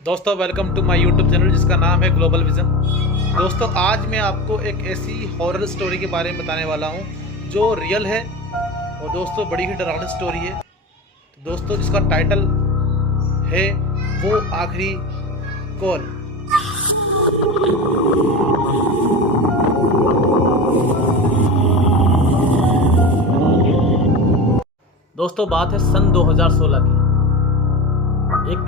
दोस्तों welcome to my YouTube channel जिसका नाम है ग्लोबल विज़न। दोस्तों आज मैं आपको एक ऐसी हॉरर स्टोरी के बारे में बताने वाला हूं जो रियल है और दोस्तों बड़ी ही डरावनी स्टोरी है। तो दोस्तों जिसका टाइटल है वो आखिरी कॉल। दोस्तों बात है सन 2016 की। एक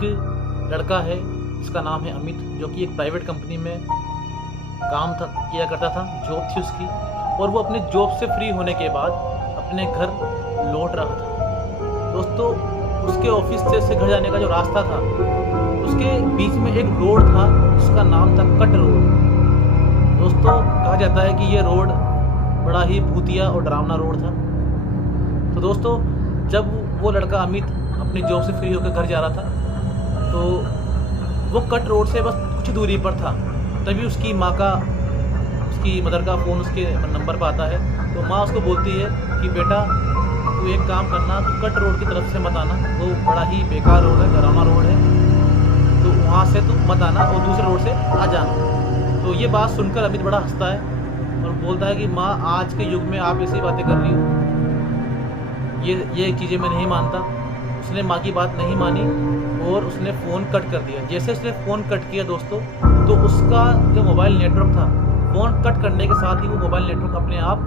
लड़का है जिसका नाम है अमित, जो कि एक प्राइवेट कंपनी में काम किया करता था, जॉब थी उसकी। और वो अपने जॉब से फ्री होने के बाद अपने घर लौट रहा था। दोस्तों उसके ऑफिस से घर जाने का जो रास्ता था उसके बीच में एक रोड था जिसका नाम था कट रोड। दोस्तों कहा जाता है कि ये रोड बड़ा ही भूतिया और डरावना रोड था। तो दोस्तों जब वो लड़का अमित अपनी जॉब से फ्री होकर घर जा रहा था तो वो कट रोड से बस कुछ दूरी पर था। तभी उसकी मदर का फ़ोन उसके नंबर पर आता है। तो माँ उसको बोलती है कि बेटा तू एक काम करना, तू कट रोड की तरफ से मत आना, वो बड़ा ही बेकार रोड है, डरावना रोड है, तो वहाँ से तू मत आना और दूसरे रोड से आ जाना। तो ये बात सुनकर अमित बड़ा हंसता है और बोलता है कि माँ आज के युग में आप ऐसी बातें कर रही हो, ये चीज़ें मैं नहीं मानता। उसने माँ की बात नहीं मानी और उसने फ़ोन कट कर दिया। जैसे उसने फ़ोन कट किया दोस्तों तो उसका जो मोबाइल नेटवर्क था, फ़ोन कट करने के साथ ही वो मोबाइल नेटवर्क अपने आप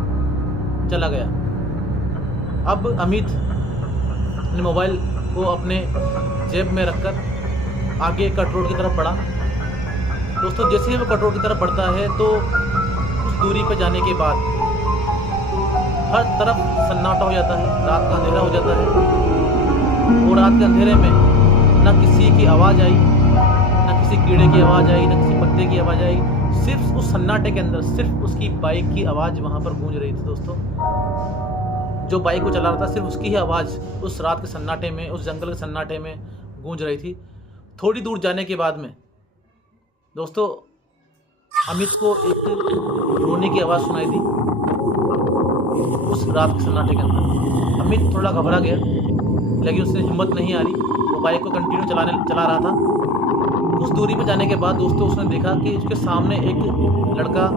चला गया। अब अमित ने मोबाइल को अपने जेब में रखकर आगे कट रोड की तरफ बढ़ा। दोस्तों जैसे ही वो कट रोड की तरफ बढ़ता है तो कुछ दूरी पर जाने के बाद हर तरफ सन्नाटा हो जाता है, रात का अंधेरा हो जाता है। और रात के अंधेरे में ना किसी की आवाज़ आई, ना किसी कीड़े की आवाज़ आई, ना किसी पत्ते की आवाज़ आई। सिर्फ उस सन्नाटे के अंदर सिर्फ उसकी बाइक की आवाज़ वहाँ पर गूंज रही थी। दोस्तों जो बाइक को चला रहा था सिर्फ उसकी ही आवाज़ उस रात के सन्नाटे में, उस जंगल के सन्नाटे में गूंज रही थी। थोड़ी दूर जाने के बाद में दोस्तों अमित को एक रोने की आवाज़ सुनाई दी उस रात के सन्नाटे के अंदर। अमित थोड़ा घबरा गया, लेकिन उसने हिम्मत नहीं हारी, वो बाइक को कंटिन्यू चला रहा था। कुछ दूरी पर जाने के बाद दोस्तों उसने देखा कि उसके सामने एक लड़का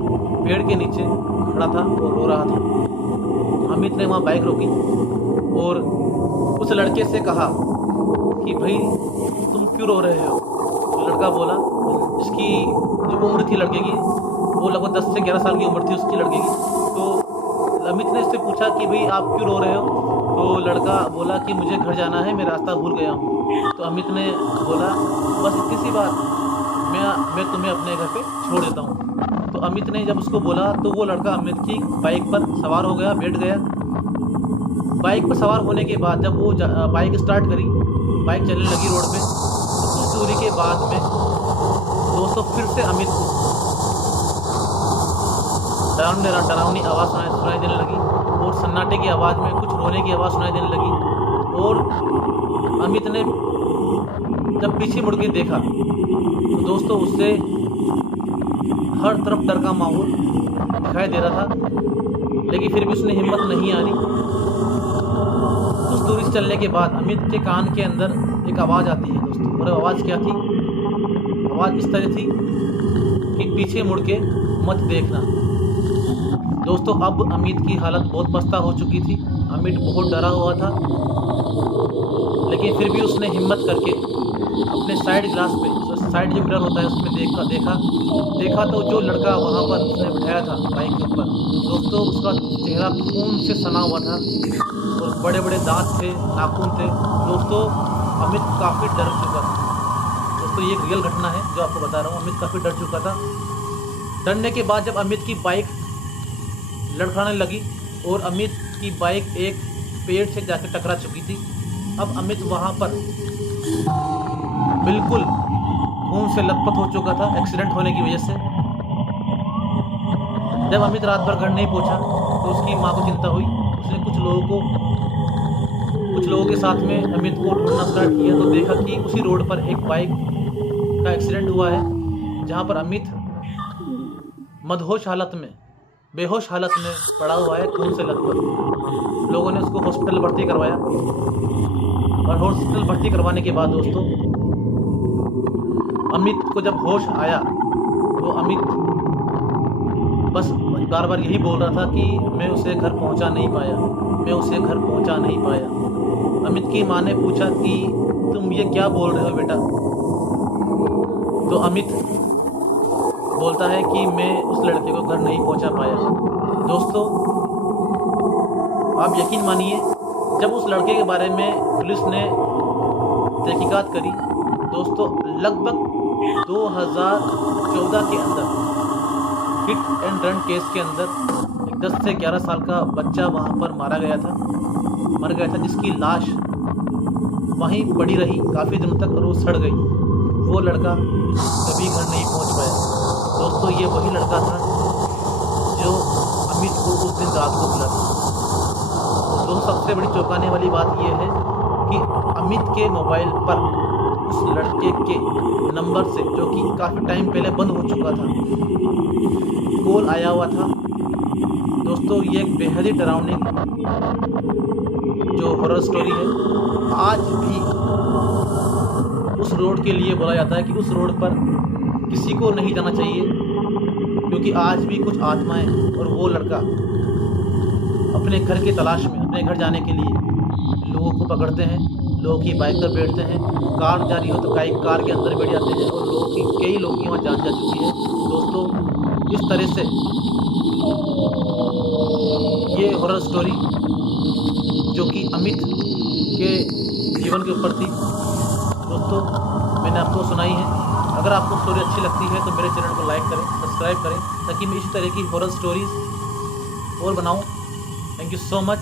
पेड़ के नीचे खड़ा था और रो रहा था। अमित ने वहाँ बाइक रोकी और उस लड़के से कहा कि भाई तुम क्यों रो रहे हो। तो लड़का बोला, जिसकी जो उम्र थी लड़के की वो लगभग 10 से 11 साल की उम्र थी उसकी लड़के की। तो अमित ने उससे पूछा कि भाई आप क्यों रो रहे हो। तो लड़का बोला कि मुझे घर जाना है, मैं रास्ता भूल गया हूँ। तो अमित ने बोला बस इतनी सी बात, मैं तुम्हें अपने घर पे छोड़ देता हूँ। तो अमित ने जब उसको बोला तो वो लड़का अमित की बाइक पर सवार हो गया, बैठ गया। बाइक पर सवार होने के बाद जब वो बाइक स्टार्ट करी, बाइक चलने लगी रोड पे, तो कुछ दूरी के बाद में दोस्तों फिर से अमित को डरावनी आवाज़ सुनाई देने लगी और सन्नाटे की आवाज़ में कुछ रोने की आवाज़ सुनाई देने लगी। और अमित ने जब पीछे मुड़ के देखा तो दोस्तों उससे हर तरफ डर का माहौल दिखाई दे रहा था, लेकिन फिर भी उसने हिम्मत नहीं हारी। कुछ दूरी से चलने के बाद अमित के कान के अंदर एक आवाज़ आती है दोस्तों। और आवाज़ क्या थी? आवाज़ इस तरह थी कि पीछे मुड़ के मत देखना। दोस्तों अब अमित की हालत बहुत पछता हो चुकी थी। अमित बहुत डरा हुआ था, लेकिन फिर भी उसने हिम्मत करके अपने साइड ग्लास पे, साइड जो मिरर होता है उसमें देखा तो जो लड़का वहाँ पर उसने बिठाया था बाइक के ऊपर, दोस्तों उसका चेहरा खून से सना हुआ था और बड़े बड़े दांत थे, नाखून थे। दोस्तों अमित काफ़ी डर चुका था। दोस्तों ये एक रियल घटना है जो आपको बता रहा हूँ। अमित काफ़ी डर चुका था। डरने के बाद जब अमित की बाइक लड़खड़ाने लगी और अमित की बाइक एक पेड़ से जाकर टकरा चुकी थी। अब अमित वहाँ पर बिल्कुल खून से लथपथ हो चुका था एक्सीडेंट होने की वजह से। जब अमित रात भर घर नहीं पहुँचा तो उसकी माँ को चिंता हुई। उसने कुछ लोगों के साथ में अमित को ढूंढना स्टार्ट किया तो देखा कि उसी रोड पर एक बाइक का एक्सीडेंट हुआ है, जहाँ पर अमित बेहोश हालत में पड़ा हुआ है, खून से लथपथ। लोगों ने उसको हॉस्पिटल भर्ती करवाया और हॉस्पिटल भर्ती करवाने के बाद दोस्तों अमित को जब होश आया तो अमित बस बार बार यही बोल रहा था कि मैं उसे घर पहुंचा नहीं पाया, मैं उसे घर पहुंचा नहीं पाया। अमित की माँ ने पूछा कि तुम ये क्या बोल रहे हो बेटा? तो अमित बोलता है कि मैं उस लड़के को घर नहीं पहुंचा पाया। दोस्तों, आप यकीन मानिए, जब उस लड़के के बारे में पुलिस ने तहकीकात करी, दोस्तों लगभग 2014 के अंदर हिट एंड रन केस के अंदर एक 10 से 11 साल का बच्चा वहाँ पर मर गया था, जिसकी लाश वहीं पड़ी रही काफ़ी दिनों तक और वो सड़ गई। वो लड़का कभी घर नहीं पहुँच पाया। दोस्तों, ये वही लड़का था जो अमित को उस दिन रात को मिला था। दोस्तों, सबसे बड़ी चौंकाने वाली बात यह है कि अमित के मोबाइल पर उस लड़के के नंबर से, जो कि काफ़ी टाइम पहले बंद हो चुका था, कॉल आया हुआ था। दोस्तों, ये एक बेहद ही डरावनी जो हॉरर स्टोरी है। आज भी उस रोड के लिए बोला जाता है कि उस रोड पर किसी को नहीं जाना चाहिए, क्योंकि आज भी कुछ आत्माएं और वो लड़का अपने घर की तलाश में, अपने घर जाने के लिए लोगों को पकड़ते हैं, लोगों की बाइक पर बैठते हैं, कार जा रही हो तो कार के अंदर बैठ जाते हैं, और कई लोग की वहाँ जान जा चुकी है। दोस्तों, इस तरह से ये हॉरर स्टोरी जो कि अमित के जीवन के ऊपर थी, दोस्तों मैंने आपको सुनाई है। अगर आपको स्टोरी अच्छी लगती है तो मेरे चैनल को लाइक करें, सब्सक्राइब करें, ताकि मैं इसी तरह की हॉरर स्टोरीज़ और बनाऊं। Thank you so much.